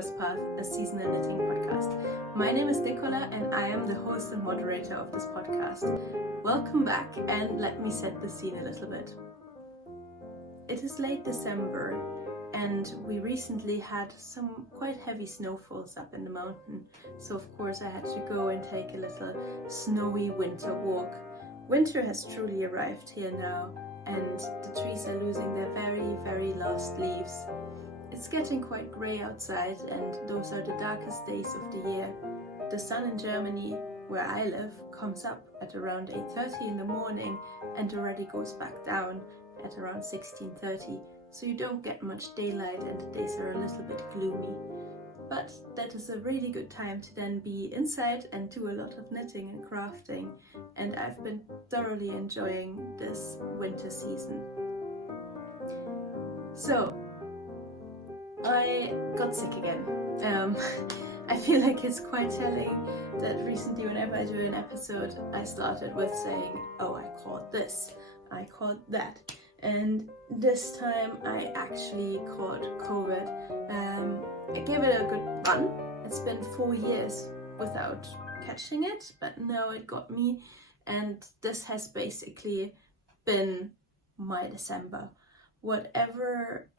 Nicole's Path, a seasonal knitting podcast. My name is Nicola and I am the host and moderator of this podcast. Welcome back, and let me set the scene a little bit. It is late December and we recently had some quite heavy snowfalls up in the mountain, so of course I had to go and take a little snowy winter walk. Winter has truly arrived here now, and the trees are losing their very last leaves. It's getting quite grey outside, and those are the darkest days of the year. The sun in Germany, where I live, comes up at around 8:30 in the morning and already goes back down at around 16:30, so you don't get much daylight and the days are a little bit gloomy. But that is a really good time to then be inside and do a lot of knitting and crafting, and I've been thoroughly enjoying this winter season. So, I got sick again. I feel like it's quite telling that recently whenever I do an episode, I started with saying, oh, I caught this, I caught that. And this time I actually caught COVID. I gave it a good run. It's been 4 years without catching it, but now it got me. And this has basically been my December. Whatever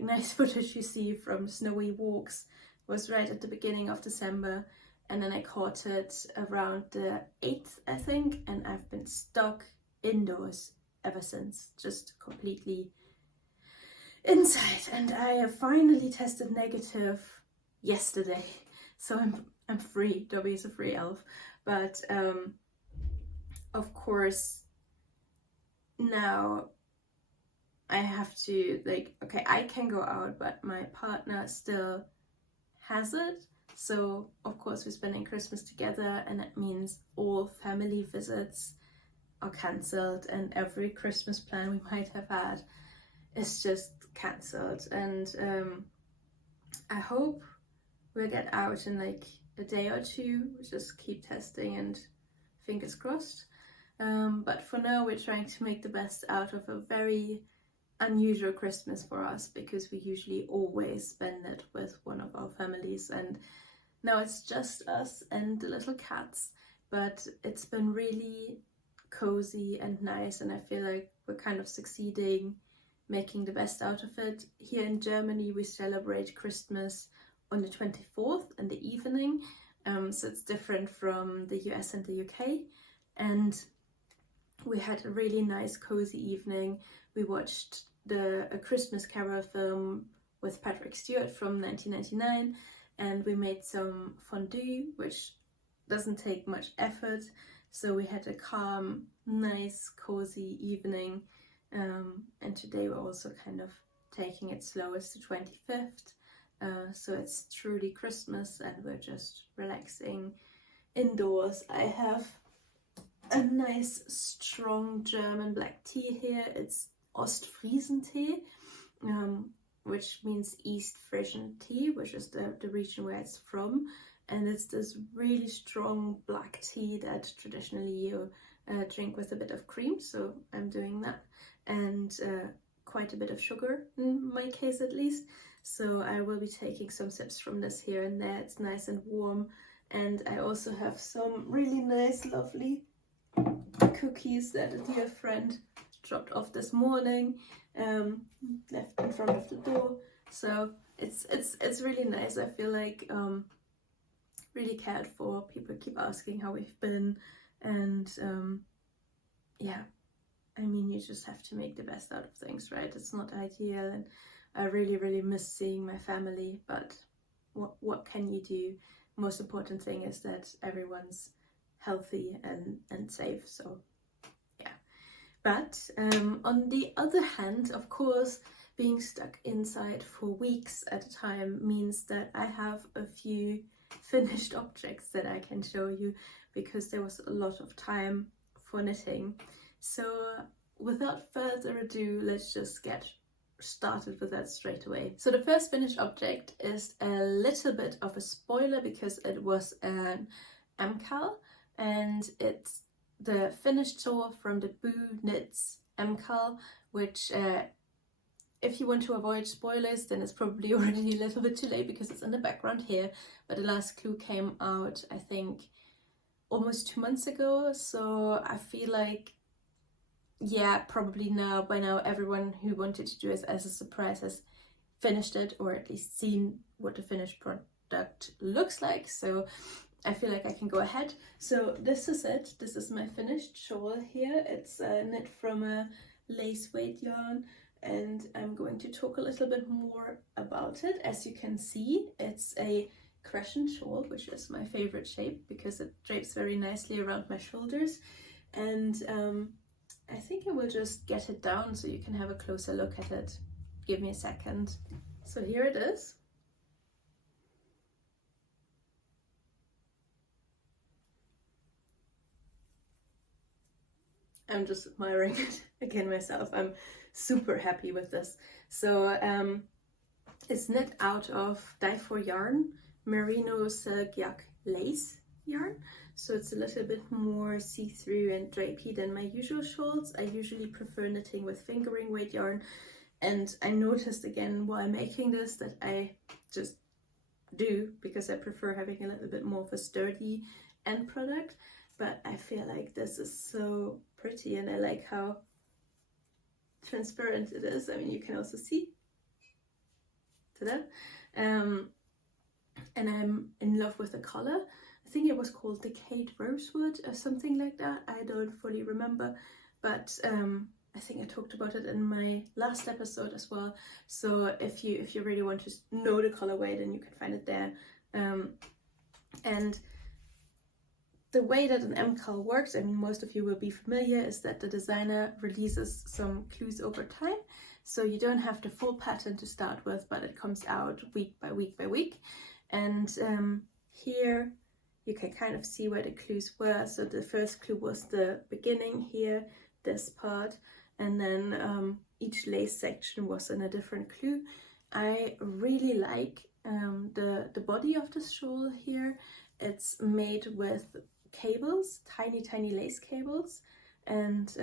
nice footage you see from snowy walks was right at the beginning of December, and then I caught it around the 8th, I think, and I've been stuck indoors ever since, just completely inside. And I have finally tested negative yesterday, so I'm free. Dobby is a free elf, but of course now I have to, okay, I can go out, but my partner still has it. So of course we're spending Christmas together, and that means all family visits are cancelled, and every Christmas plan we might have had is just cancelled. And I hope we'll get out in a day or two. We'll just keep testing and fingers crossed. But for now we're trying to make the best out of a very unusual Christmas for us, because we usually always spend it with one of our families, and now it's just us and the little cats. But it's been really cozy and nice, and I feel like we're kind of succeeding, making the best out of it. Here in Germany we celebrate Christmas on the 24th in the evening, so it's different from the US and the UK. And we had a really nice cozy evening. We watched a Christmas Carol film with Patrick Stewart from 1999, and we made some fondue, which doesn't take much effort. So we had a calm, nice, cozy evening. And today we're also kind of taking it slow. It's the 25th, so it's truly Christmas, and we're just relaxing indoors. I have a nice strong German black tea here. It's Ostfriesentee, which means East Frisian tea, which is the region where it's from. And it's this really strong black tea that traditionally you drink with a bit of cream, so I'm doing that, and quite a bit of sugar in my case at least. So I will be taking some sips from this here and there. It's nice and warm, and I also have some really nice lovely cookies that a dear friend dropped off this morning, left in front of the door. So it's really nice. I feel like really cared for. People keep asking how we've been, and yeah, I mean, you just have to make the best out of things, right? It's not ideal, and I really miss seeing my family, but what can you do? Most important thing is that everyone's healthy and safe, so yeah. But on the other hand, of course, being stuck inside for weeks at a time means that I have a few finished objects that I can show you, because there was a lot of time for knitting. So without further ado, let's just get started with that straight away. So the first finished object is a little bit of a spoiler, because it was an MCAL, and it's the finished tour from the Boo Knits MCAL, which if you want to avoid spoilers, then it's probably already a little bit too late because it's in the background here. But the last clue came out, I think, almost 2 months ago. So I feel like, yeah, probably by now everyone who wanted to do it as a surprise has finished it, or at least seen what the finished product looks like. So I feel like I can go ahead. So this is it. This is my finished shawl here. It's knit from a lace weight yarn, and I'm going to talk a little bit more about it. As you can see, it's a crescent shawl, which is my favorite shape because it drapes very nicely around my shoulders. And I think I will just get it down so you can have a closer look at it. Give me a second. So here it is. I'm just admiring it again myself. I'm super happy with this. So it's knit out of dye-for yarn, merino silk yak lace yarn. So it's a little bit more see-through and drapey than my usual shawls. I usually prefer knitting with fingering weight yarn. And I noticed again while making this that I just do, because I prefer having a little bit more of a sturdy end product. But I feel like this is so pretty, and I like how transparent it is. I mean, you can also see. Ta-da! And I'm in love with the color. I think it was called Decayed Rosewood or something like that. I don't fully remember, but I think I talked about it in my last episode as well. So if you really want to know the colorway, then you can find it there. And the way that an MCAL works, I mean, most of you will be familiar, is that the designer releases some clues over time. So you don't have the full pattern to start with, but it comes out week by week by week. And here you can kind of see where the clues were. So the first clue was the beginning here, this part, and then each lace section was in a different clue. I really like the body of this shawl here. It's made with cables, tiny lace cables, and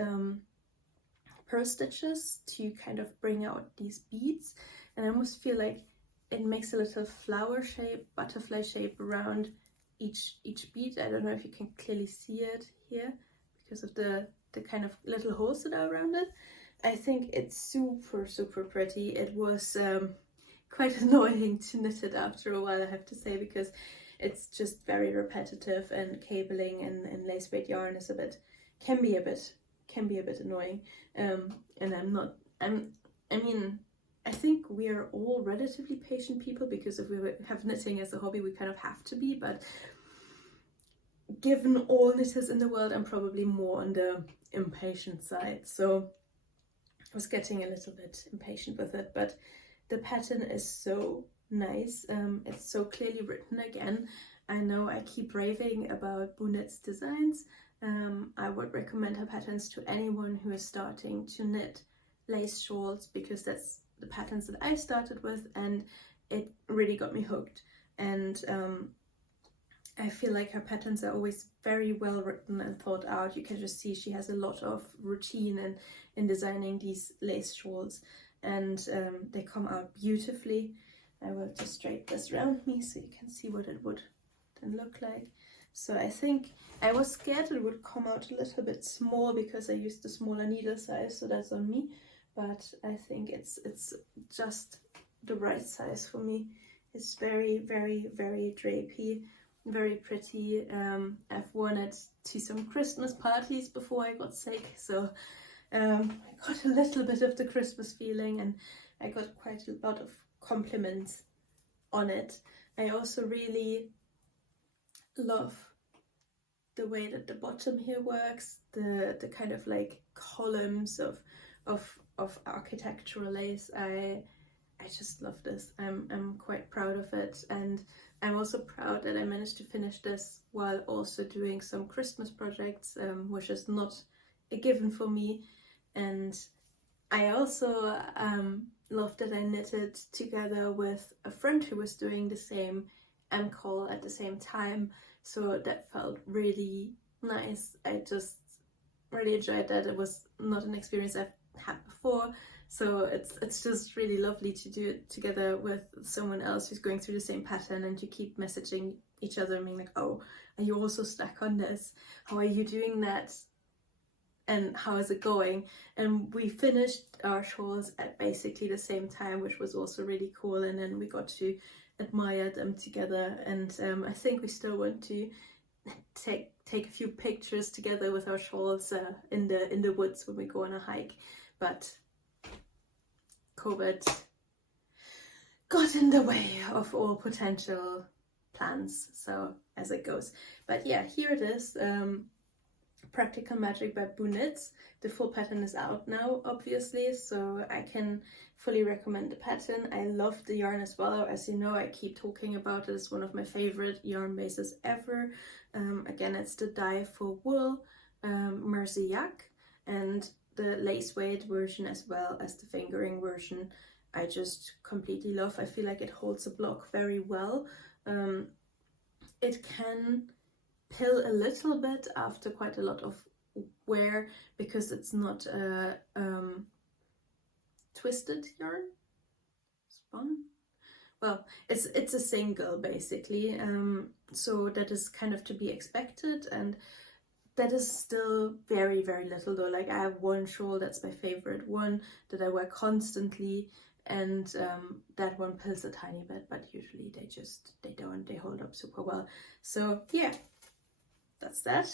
purl stitches to kind of bring out these beads. And I almost feel like it makes a little flower shape, butterfly shape around each bead. I don't know if you can clearly see it here because of the kind of little holes that are around it. I think it's super pretty. It was quite annoying to knit it after a while, I have to say, because it's just very repetitive, and cabling and lace weight yarn is can be a bit annoying. And I mean, I think we are all relatively patient people, because if we have knitting as a hobby, we kind of have to be, but given all knitters in the world, I'm probably more on the impatient side. So I was getting a little bit impatient with it, but the pattern is so nice. It's so clearly written again. I know I keep raving about Bunet's designs. I would recommend her patterns to anyone who is starting to knit lace shawls, because that's the patterns that I started with, and it really got me hooked. And I feel like her patterns are always very well written and thought out. You can just see she has a lot of routine in designing these lace shawls, and they come out beautifully. I will just drape this around me so you can see what it would then look like. So I think I was scared it would come out a little bit small because I used the smaller needle size, so that's on me. But I think it's just the right size for me. It's very drapey, very pretty. I've worn it to some Christmas parties before I got sick, so I got a little bit of the Christmas feeling, and I got quite a lot of compliments on it. I also really love the way that the bottom here works, the kind of like columns of architectural lace. I just love this. I'm quite proud of it, and I'm also proud that I managed to finish this while also doing some Christmas projects, which is not a given for me. And I also love that I knitted together with a friend who was doing the same MCAL at the same time, so that felt really nice. I just really enjoyed that. It was not an experience I've had before, So it's just really lovely to do it together with someone else who's going through the same pattern, and you keep messaging each other and being like, oh, are you also stuck on this? How are you doing that? And how is it going? And we finished our shawls at basically the same time, which was also really cool. And then we got to admire them together. And I think we still want to take a few pictures together with our shawls in the woods when we go on a hike. But COVID got in the way of all potential plans, so as it goes. But yeah, here it is. Practical Magic by Boo Knits. The full pattern is out now, obviously, so I can fully recommend the pattern. I love the yarn as well. As you know, I keep talking about it. It's one of my favorite yarn bases ever. Again, it's the dye for wool, Mersey Yak, and the lace weight version as well as the fingering version. I just completely love. I feel like it holds a block very well. It can pill a little bit after quite a lot of wear because it's not a twisted yarn, spun. Well, it's a single basically, so that is kind of to be expected, and that is still very, very little though. Like I have one shawl that's my favorite one that I wear constantly, and that one pills a tiny bit, but usually they hold up super well. So yeah, that's that.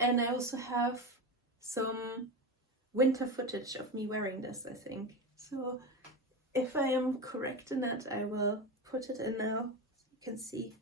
And I also have some winter footage of me wearing this, I think. So if I am correct in that, I will put it in now so you can see.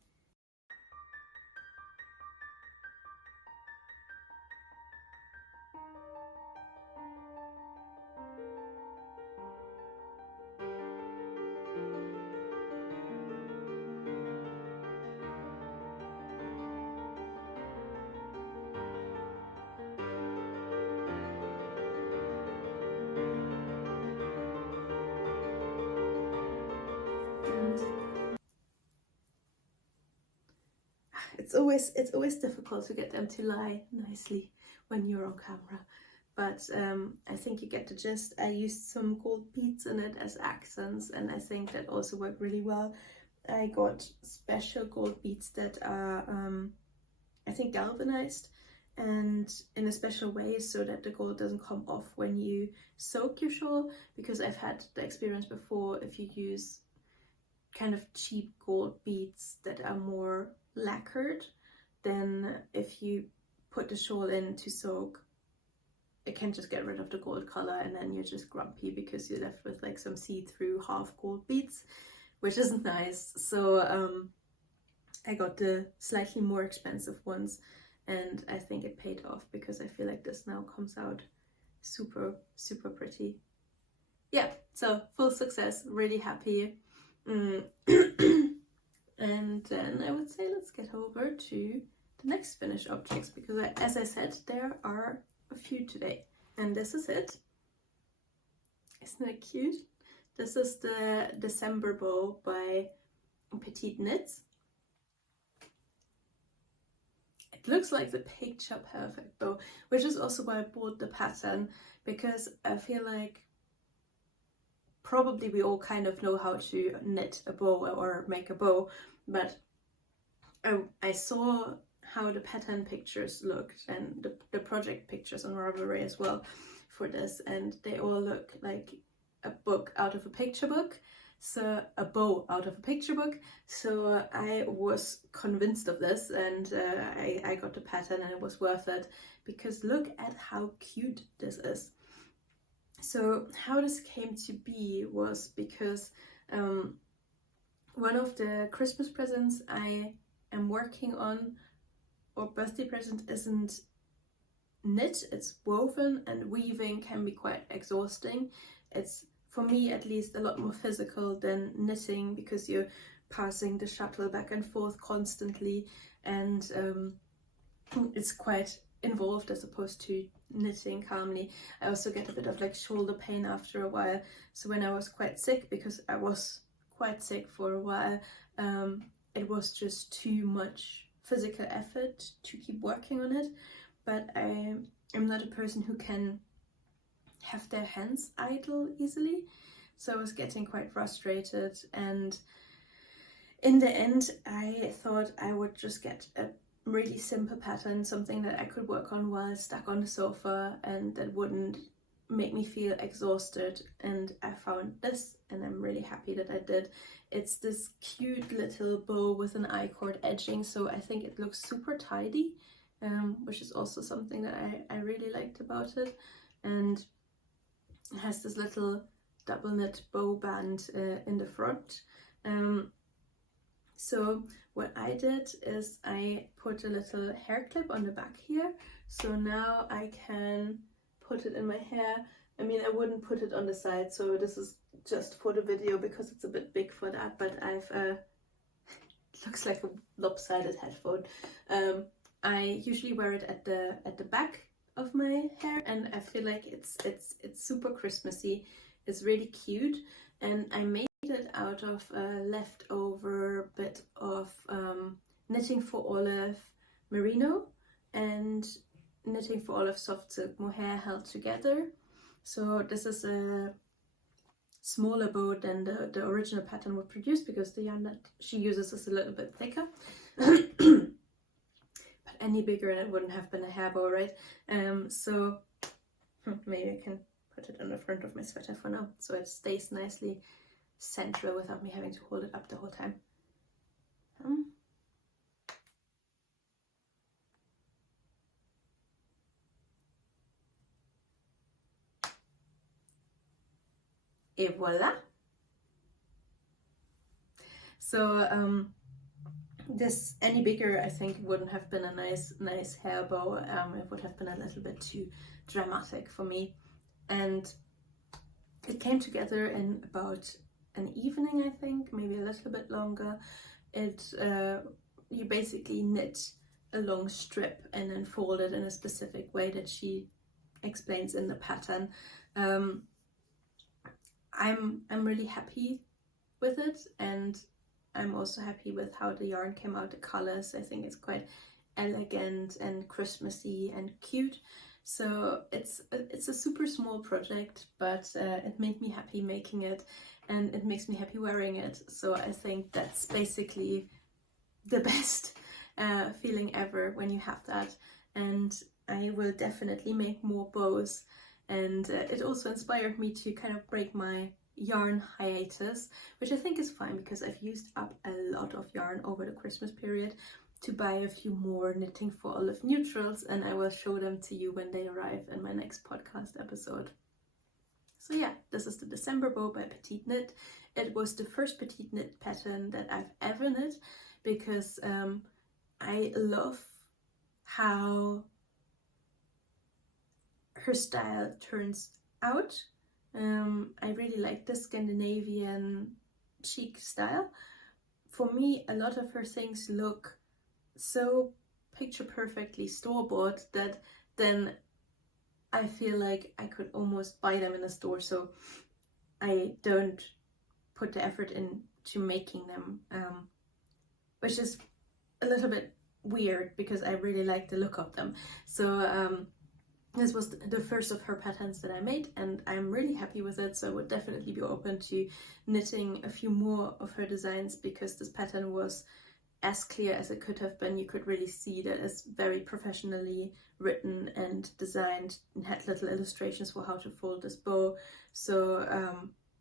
It's always difficult to get them to lie nicely when you're on camera, but I think you get the gist. I used some gold beads in it as accents, and I think that also worked really well. I got special gold beads that are I think galvanized and in a special way so that the gold doesn't come off when you soak your shawl, because I've had the experience before, if you use kind of cheap gold beads that are more lacquered, then if you put the shawl in to soak, it can just get rid of the gold color, and then you're just grumpy because you're left with like some see-through half gold beads, which isn't nice. So I got the slightly more expensive ones, and I think it paid off because I feel like this now comes out super, super pretty. Yeah, so full success, really happy. And then I would say let's get over to the next finished objects, because as I said, there are a few today, and this is it. Isn't it cute? This is the December bow by Petite Knits. It looks like the picture perfect bow, which is also why I bought the pattern, because I feel like probably we all kind of know how to knit a bow or make a bow, but I saw how the pattern pictures looked and the project pictures on Ravelry as well for this, and they all look like a book out of a picture book, so a bow out of a picture book. So I was convinced of this, and I got the pattern, and it was worth it because look at how cute this is. So how this came to be was because one of the Christmas presents I am working on, or birthday present, isn't knit, it's woven, and weaving can be quite exhausting. It's, for me at least, a lot more physical than knitting because you're passing the shuttle back and forth constantly, and it's quite involved as opposed to knitting calmly. I also get a bit of like shoulder pain after a while, so when I was quite sick, because I was quite sick for a while, it was just too much physical effort to keep working on it. But I am not a person who can have their hands idle easily. So I was getting quite frustrated, and in the end I thought I would just get a really simple pattern, something that I could work on while stuck on the sofa and that wouldn't make me feel exhausted. And I found this, and I'm really happy that I did. It's this cute little bow with an I-cord edging, so I think it looks super tidy, which is also something that I really liked about it. And it has this little double knit bow band in the front. So what I did is I put a little hair clip on the back here, so now I can put it in my hair. I mean, I wouldn't put it on the side, so this is just for the video because it's a bit big for that, but I've it looks like a lopsided headphone. I usually wear it at the back of my hair, and I feel like it's super Christmassy. It's really cute, and I made it out of a leftover bit of Knitting for Olive merino and Knitting for Olive soft silk mohair held together. So this is a smaller bow than the original pattern would produce, because the yarn that she uses is a little bit thicker. But any bigger and it wouldn't have been a hair bow, right? So maybe I can put it on the front of my sweater for now, so it stays nicely central without me having to hold it up the whole time. Et voila! So this, any bigger, I think wouldn't have been a nice hair bow. It would have been a little bit too dramatic for me, and it came together in about an evening, I think, maybe a little bit longer. You basically knit a long strip and then fold it in a specific way that she explains in the pattern. I'm really happy with it, and I'm also happy with how the yarn came out, the colors. I think it's quite elegant and Christmassy and cute. So it's a super small project, but it made me happy making it, and it makes me happy wearing it. So I think that's basically the best feeling ever when you have that. And I will definitely make more bows. And it also inspired me to kind of break my yarn hiatus, which I think is fine because I've used up a lot of yarn over the Christmas period to buy a few more Knitting for Olive neutrals, and I will show them to you when they arrive in my next podcast episode. So yeah, this is the December bow by Petite Knit. It was the first Petite Knit pattern that I've ever knit, because I love how her style turns out. I really like the Scandinavian chic style. For me, a lot of her things look so picture perfectly store-bought that then I feel like I could almost buy them in a store, so I don't put the effort into making them, which is a little bit weird because I really like the look of them. So this was the first of her patterns that I made, and I'm really happy with it. So I would definitely be open to knitting a few more of her designs, because this pattern was as clear as it could have been. You could really see that it's very professionally written and designed, and had little illustrations for how to fold this bow. So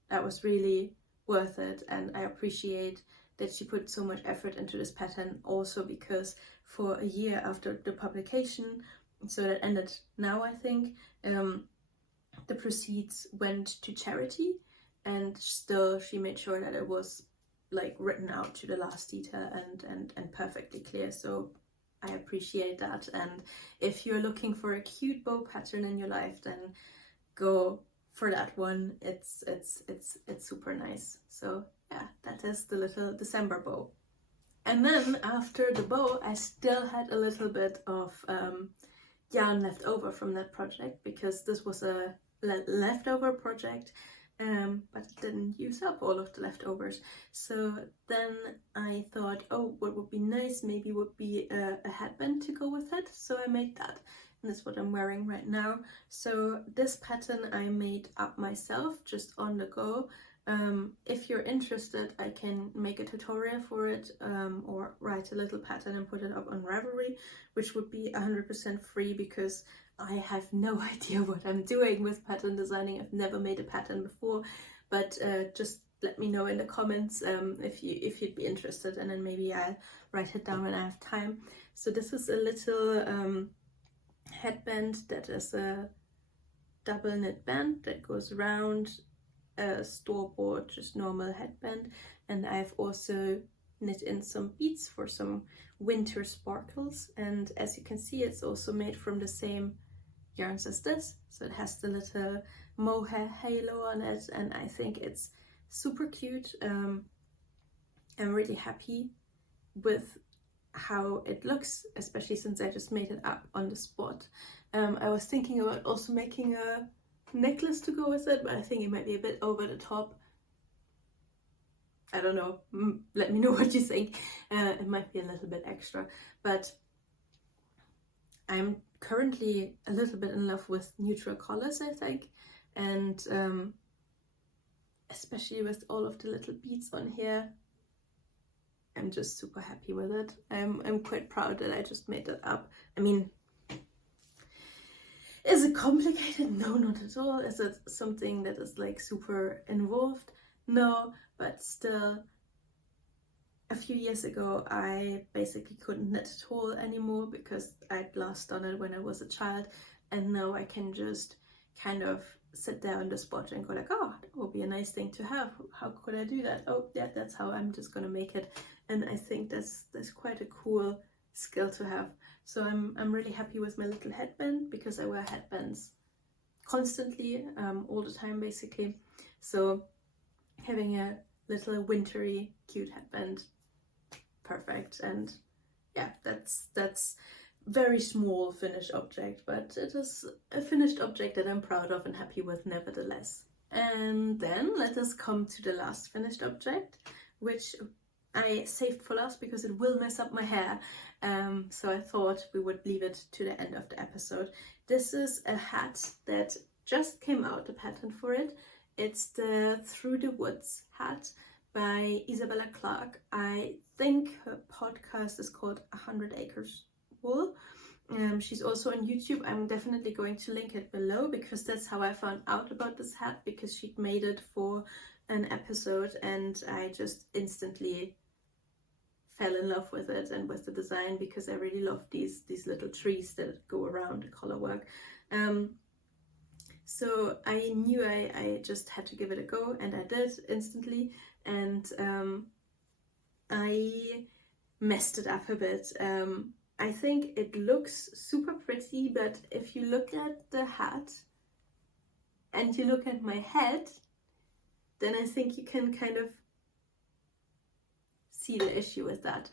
that was really worth it, and I appreciate that she put so much effort into this pattern, also because for a year after the publication, so that ended now, I think, the proceeds went to charity, and still she made sure that it was like written out to the last detail and perfectly clear. So I appreciate that. And if you're looking for a cute bow pattern in your life, then go for that one. It's super nice. So yeah, that is the little December bow. And then after the bow, I still had a little bit of yarn left over from that project, because this was a leftover project, but it didn't use up all of the leftovers. So then I thought, oh, what would be nice maybe would be a headband to go with it. So I made that, and that's what I'm wearing right now. So this pattern I made up myself, just on the go. If you're interested, I can make a tutorial for it, or write a little pattern and put it up on Ravelry, which would be 100% free, because I have no idea what I'm doing with pattern designing. I've never made a pattern before, but just let me know in the comments if you'd be interested, and then maybe I'll write it down when I have time. So this is a little headband that is a double knit band that goes around a store-bought, just normal headband, and I've also knit in some beads for some winter sparkles. And as you can see, it's also made from the same yarns as this, so it has the little mohair halo on it, and I think it's super cute. I'm really happy with how it looks, especially since I just made it up on the spot. I was thinking about also making a necklace to go with it, but I think it might be a bit over the top. I don't know, let me know what you think. It might be a little bit extra, but I'm currently a little bit in love with neutral colors, I think, and especially with all of the little beads on here, I'm just super happy with it. I'm quite proud that I just made that up. I mean, is it complicated? No, not at all. Is it something that is like super involved? No, but still, a few years ago I basically couldn't knit at all anymore because I'd last done it when I was a child, and now I can just kind of sit there on the spot and go like, oh, that would be a nice thing to have. How could I do that? Oh yeah, that's how I'm just gonna make it. And I think that's quite a cool skill to have. So I'm really happy with my little headband, because I wear headbands constantly, all the time basically. So having a little wintry cute headband, perfect. And yeah, that's very small finished object, but it is a finished object that I'm proud of and happy with nevertheless. And then let us come to the last finished object, which I saved for last because it will mess up my hair. So I thought we would leave it to the end of the episode. This is a hat that just came out, the pattern for it. It's the Through the Woods hat by Isabella Clarke. I think her podcast is called 100 Acres Wool. She's also on YouTube. I'm definitely going to link it below, because that's how I found out about this hat, because she'd made it for an episode and I just instantly fell in love with it and with the design, because I really love these little trees that go around the color work. So I knew I just had to give it a go, and I did instantly, and I messed it up a bit. I think it looks super pretty, but if you look at the hat and you look at my head, then I think you can kind of see the issue with that.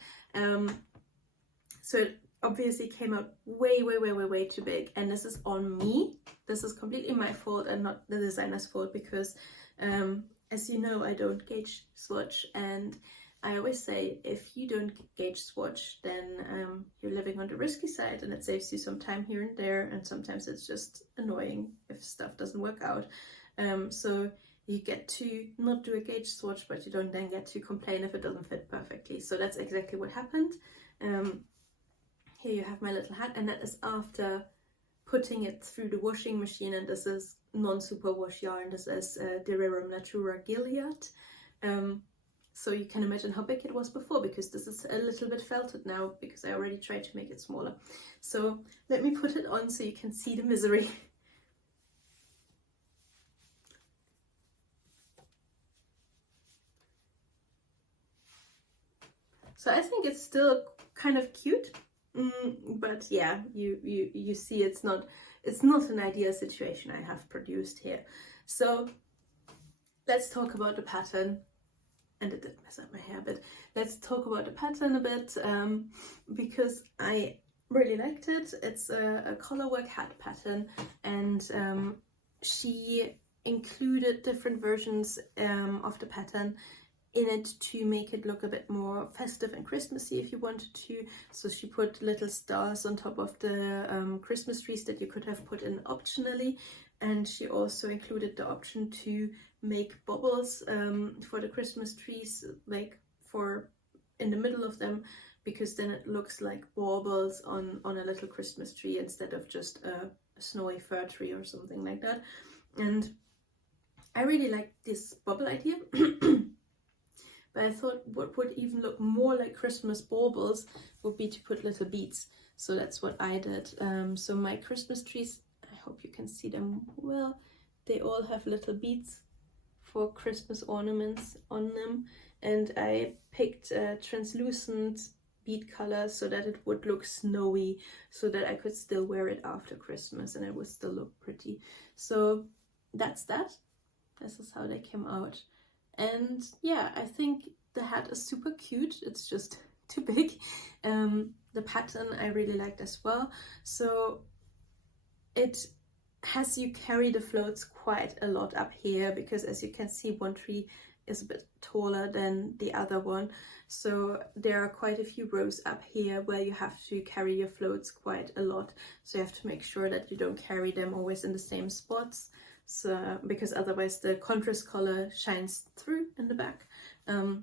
So it obviously came out way too big, and this is on me. This is completely my fault and not the designer's fault, because as you know, I don't gauge swatch, and I always say if you don't gauge swatch, then you're living on the risky side, and it saves you some time here and there, and sometimes it's just annoying if stuff doesn't work out. So you get to not do a gauge swatch, but you don't then get to complain if it doesn't fit perfectly. So that's exactly what happened. Here you have my little hat, and that is after putting it through the washing machine, and this is non-superwash yarn. This is Derirum Natura Gilead. So you can imagine how big it was before, because this is a little bit felted now, because I already tried to make it smaller. So let me put it on so you can see the misery. So I think it's still kind of cute, but yeah, you see it's not an ideal situation I have produced here. So let's talk about the pattern. And it did mess up my hair, but let's talk about the pattern a bit, because I really liked it. It's a colorwork hat pattern, and she included different versions of the pattern in it to make it look a bit more festive and Christmassy if you wanted to. So she put little stars on top of the Christmas trees that you could have put in optionally, and she also included the option to make bubbles for the Christmas trees, like for in the middle of them, because then it looks like baubles on a little Christmas tree instead of just a snowy fir tree or something like that. And I really like this bubble idea. But I thought what would even look more like Christmas baubles would be to put little beads. So that's what I did. So my Christmas trees, I hope you can see them well, they all have little beads for Christmas ornaments on them. And I picked translucent bead colors so that it would look snowy, so that I could still wear it after Christmas and it would still look pretty. So that's that. This is how they came out. And yeah, I think the hat is super cute. It's just too big. The pattern I really liked as well. So it has you carry the floats quite a lot up here, because as you can see, one tree is a bit taller than the other one. So there are quite a few rows up here where you have to carry your floats quite a lot. So you have to make sure that you don't carry them always in the same spots. So, because otherwise the contrast color shines through in the back,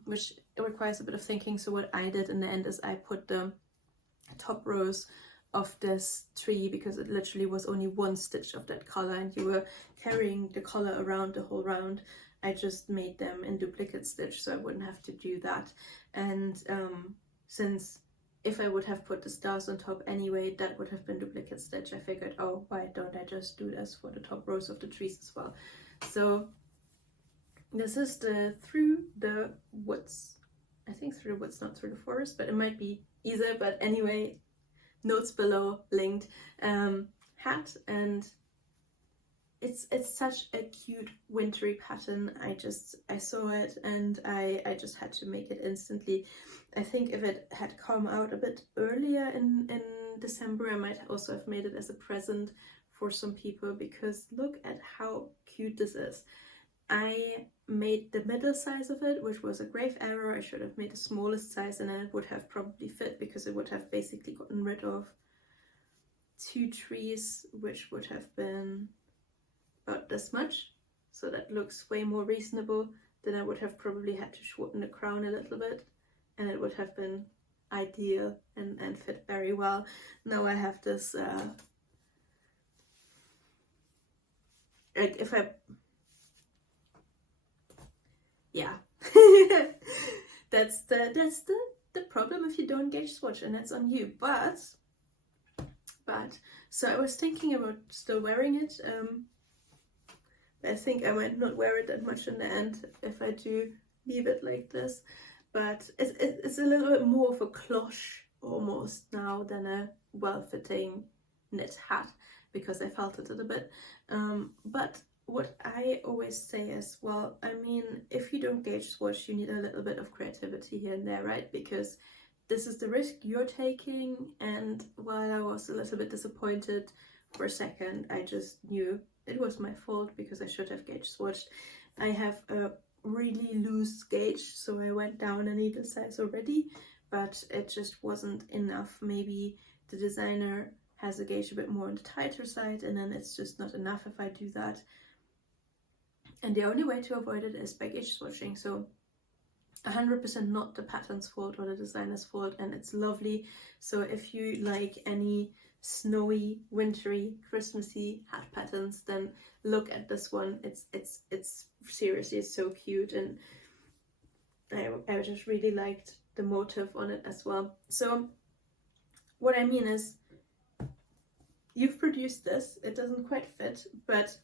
which requires a bit of thinking. So what I did in the end is I put the top rows of this tree, because it literally was only one stitch of that color and you were carrying the color around the whole round. I just made them in duplicate stitch so I wouldn't have to do that. And since if I would have put the stars on top anyway, that would have been duplicate stitch, I figured, oh, why don't I just do this for the top rows of the trees as well? So this is the Through the Woods. I think Through the Woods, not Through the Forest, but it might be either. But anyway, notes below linked hat, and it's such a cute wintry pattern. I saw it and I just had to make it instantly. I think if it had come out a bit earlier in December, I might also have made it as a present for some people, because look at how cute this is. I made the middle size of it, which was a grave error. I should have made the smallest size and then it would have probably fit, because it would have basically gotten rid of 2 trees, which would have been about this much. So that looks way more reasonable. Then I would have probably had to shorten the crown a little bit, and it would have been ideal and fit very well. Now I have this, like if I, yeah, that's the problem if you don't gauge swatch, and that's on you. But so I was thinking about still wearing it. I think I might not wear it that much in the end if I do leave it like this. But it's a little bit more of a cloche almost now than a well-fitting knit hat, because I felted it a bit. But what I always say is, well, I mean, if you don't gauge swatch, you need a little bit of creativity here and there, right? Because this is the risk you're taking. And while I was a little bit disappointed for a second, I just knew it was my fault, because I should have gauge swatched. I have a really loose gauge, so I went down a needle size already, but it just wasn't enough. Maybe the designer has a gauge a bit more on the tighter side, and then it's just not enough if I do that. And the only way to avoid it is by gauge swatching. So 100% not the pattern's fault or the designer's fault, and it's lovely. So if you like any snowy, wintry, Christmassy hat patterns, then look at this one. It's seriously, it's so cute, and I just really liked the motif on it as well. So what I mean is, you've produced this, it doesn't quite fit, but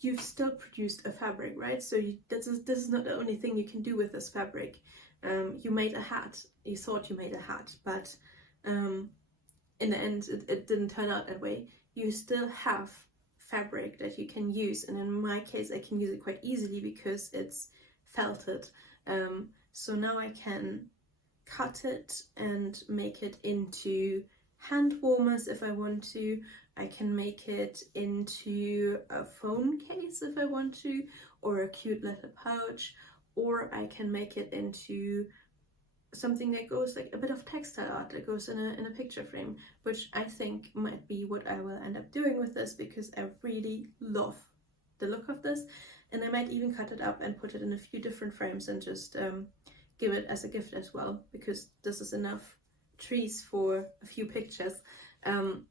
you've still produced a fabric, right? So this is not the only thing you can do with this fabric. You made a hat, you thought you made a hat, but in the end it didn't turn out that way. You still have fabric that you can use, and in my case I can use it quite easily because it's felted. So now I can cut it and make it into hand warmers if I want to. I can make it into a phone case if I want to, or a cute little pouch, or I can make it into something that goes like a bit of textile art that goes in a picture frame, which I think might be what I will end up doing with this, because I really love the look of this. And I might even cut it up and put it in a few different frames and just give it as a gift as well, because this is enough trees for a few pictures. And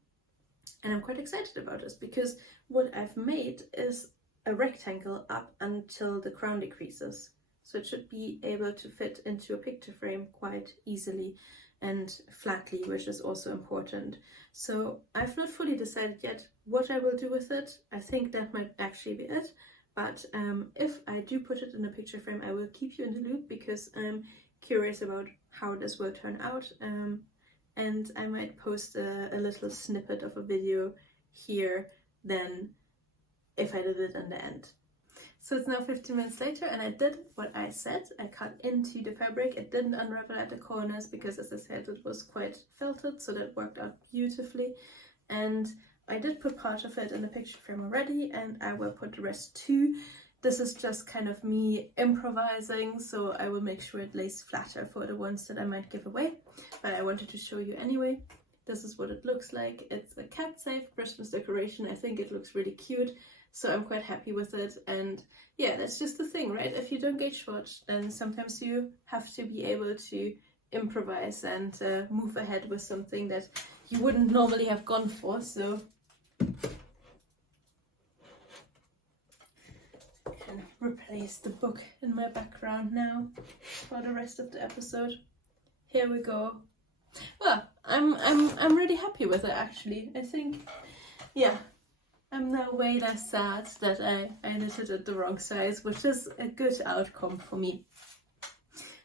I'm quite excited about this, because what I've made is a rectangle up until the crown decreases. So it should be able to fit into a picture frame quite easily and flatly, which is also important. So I've not fully decided yet what I will do with it. I think that might actually be it. But if I do put it in a picture frame, I will keep you in the loop, because I'm curious about how this will turn out. And I might post a little snippet of a video here then if I did it in the end. So it's now 15 minutes later, and I did what I said. I cut into the fabric. It didn't unravel at the corners because, as I said, it was quite felted, so that worked out beautifully. And I did put part of it in the picture frame already, and I will put the rest too. This is just kind of me improvising, so I will make sure it lays flatter for the ones that I might give away. But I wanted to show you anyway. This is what it looks like. It's a cat-safe Christmas decoration. I think it looks really cute, so I'm quite happy with it. And yeah, that's just the thing, right? If you don't gauge watch, then sometimes you have to be able to improvise and move ahead with something that you wouldn't normally have gone for. So I can replace the book in my background now for the rest of the episode. Here we go. Well, I'm really happy with it, actually. I think, yeah, I'm now way less sad that I knitted it the wrong size, which is a good outcome for me.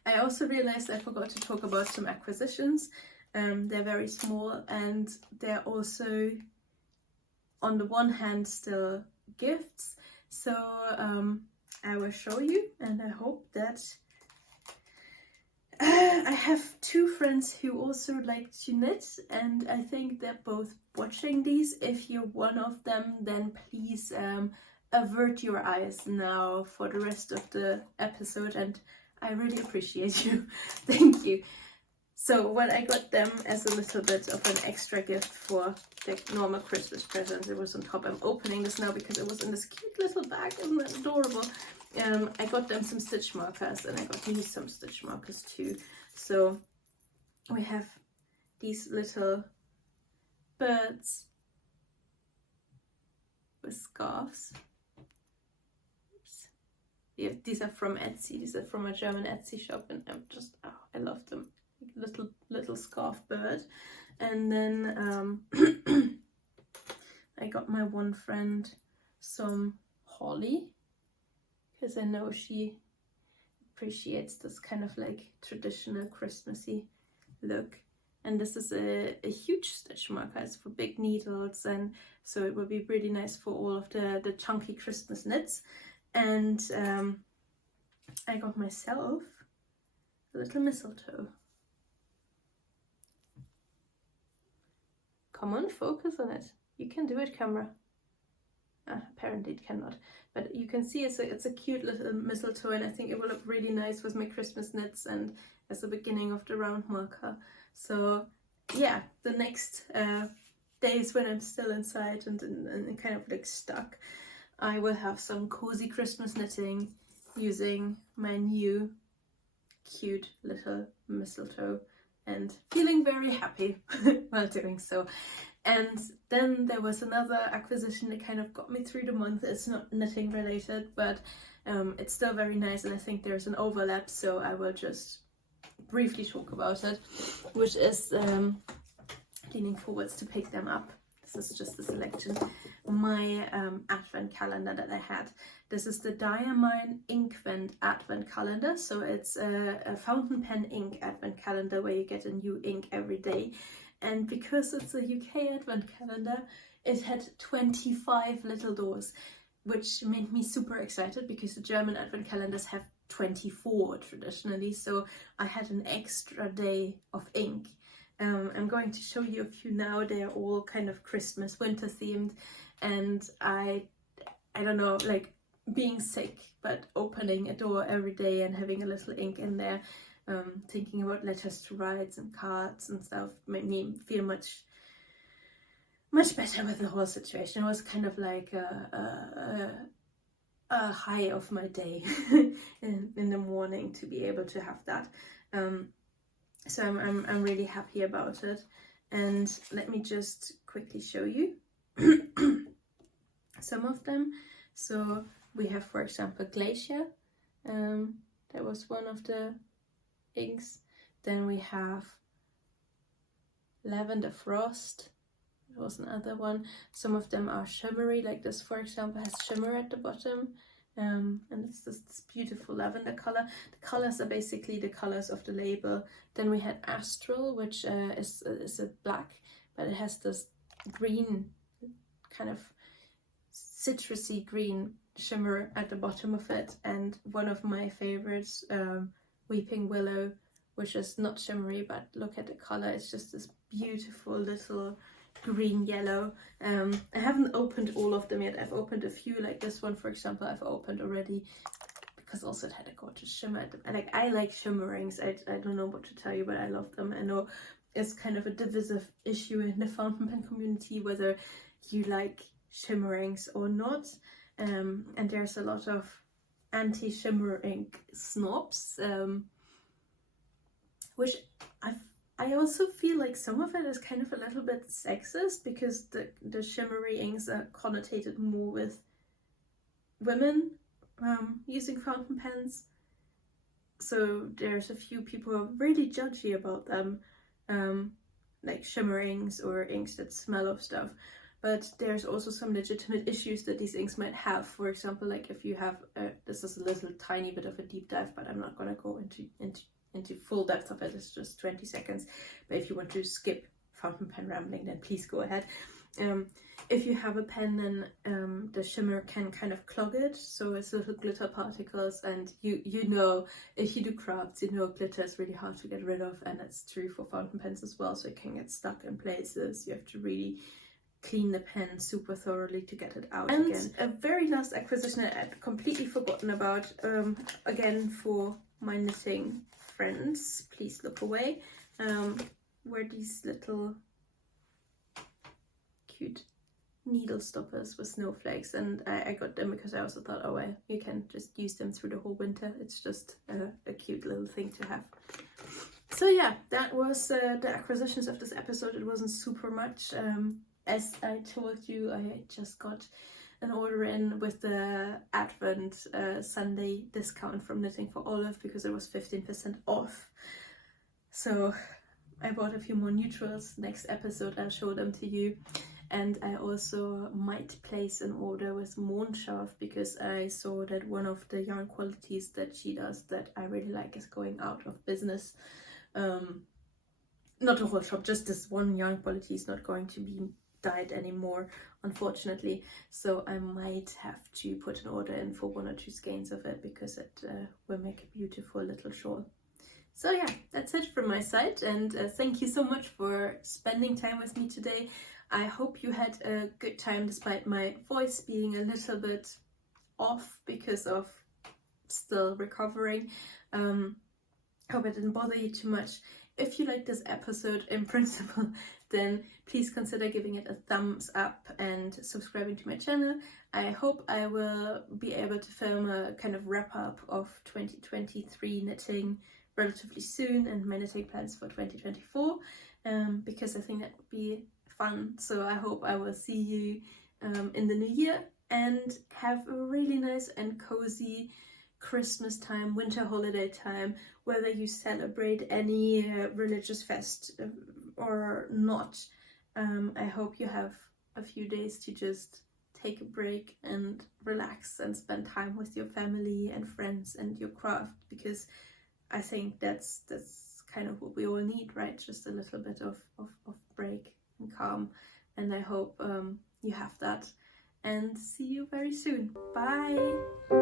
I also realized I forgot to talk about some acquisitions. They're very small, and they're also, on the one hand, still gifts. So I will show you, and I hope that I have two friends who also like to knit, and I think they're both watching these. If you're one of them, then please avert your eyes now for the rest of the episode, and I really appreciate you. Thank you. So what I got them as a little bit of an extra gift for the normal Christmas present, it was on top. I'm opening this now because it was in this cute little bag. Isn't that adorable? I got them some stitch markers, and I got me some stitch markers too. So we have these little birds with scarves. Oops. Yeah, these are from Etsy. These are from a German Etsy shop, and I'm just, oh, I love them. Little scarf bird. And then I got my one friend some holly, because I know she appreciates this kind of like traditional Christmassy look. And this is a huge stitch marker. It's for big needles, and so it will be really nice for all of the chunky Christmas knits. And I got myself a little mistletoe. Come on, focus on it. You can do it, camera. Apparently it cannot, but you can see it's a cute little mistletoe, and I think it will look really nice with my Christmas knits and as the beginning of the round marker. So yeah, the next days when I'm still inside and kind of like stuck, I will have some cozy Christmas knitting using my new cute little mistletoe, and feeling very happy while doing so. And then there was another acquisition that kind of got me through the month. It's not knitting related, but it's still very nice, and I think there's an overlap, so I will just briefly talk about it, which is leaning forwards to pick them up. This is just a selection. My advent calendar that I had. This is the Diamine Inkvent advent calendar. So it's a fountain pen ink advent calendar where you get a new ink every day. And because it's a UK advent calendar, it had 25 little doors, which made me super excited because the German advent calendars have 24 traditionally. So I had an extra day of ink. I'm going to show you a few now. They're all kind of Christmas, winter themed, and I don't know, like being sick, but opening a door every day and having a little ink in there, thinking about letters to write and cards and stuff, made me feel much better with the whole situation. It was kind of like a high of my day in the morning to be able to have that. So I'm really happy about it. And let me just quickly show you some of them. So we have, for example, Glacier. That was one of the inks. Then we have Lavender Frost. That was another one. Some of them are shimmery, like this, for example, has shimmer at the bottom. And it's this beautiful lavender color. The colors are basically the colors of the label. Then we had Astral, which is a black, but it has this green, kind of citrusy green shimmer at the bottom of it. And one of my favorites, Weeping Willow, which is not shimmery, but look at the color. It's just this beautiful little green yellow. I haven't opened all of them yet. I've opened a few, like this one, for example, I've opened already, because also it had a gorgeous shimmer. I like shimmerings. I don't know what to tell you, but I love them. I know it's kind of a divisive issue in the fountain pen community, whether you like shimmerings or not. And there's a lot of anti-shimmer ink snobs, which I also feel like some of it is kind of a little bit sexist, because the shimmery inks are connotated more with women using fountain pens. So there's a few people who are really judgy about them, like shimmer inks or inks that smell of stuff. But there's also some legitimate issues that these inks might have. For example, like if you have, this is a little tiny bit of a deep dive, but I'm not going to go into full depth of it. It's just 20 seconds. But if you want to skip fountain pen rambling, then please go ahead. If you have a pen, then the shimmer can kind of clog it, so it's little glitter particles, and you know, if you do crafts, you know glitter is really hard to get rid of, and that's true for fountain pens as well, so it can get stuck in places. You have to really clean the pen super thoroughly to get it out again. And a very last acquisition that I'd completely forgotten about, again for my knitting friends, please look away, were these little cute needle stoppers with snowflakes, and I got them because I also thought, oh well, you can just use them through the whole winter. It's just a cute little thing to have. So yeah, that was the acquisitions of this episode. It wasn't super much. As I told you, I just got an order in with the Advent Sunday discount from Knitting for Olive, because it was 15% off. So I bought a few more neutrals. Next episode I'll show them to you. And I also might place an order with Mondschaf, because I saw that one of the yarn qualities that she does that I really like is going out of business. Not a whole shop, just this one yarn quality is not going to be dyed anymore, unfortunately. So I might have to put an order in for 1 or 2 skeins of it, because it will make a beautiful little shawl. So yeah, that's it from my side, and thank you so much for spending time with me today. I hope you had a good time despite my voice being a little bit off because of still recovering. Hope it didn't bother you too much. If you like this episode in principle, then please consider giving it a thumbs up and subscribing to my channel. I hope I will be able to film a kind of wrap up of 2023 knitting relatively soon, and my knitting plans for 2024, because I think that would be fun. So I hope I will see you in the new year, and have a really nice and cozy Christmas time, winter holiday time, whether you celebrate any religious fest or not. I hope you have a few days to just take a break and relax and spend time with your family and friends and your craft, because I think that's kind of what we all need, right? Just a little bit of break and calm, and I hope you have that, and see you very soon. Bye!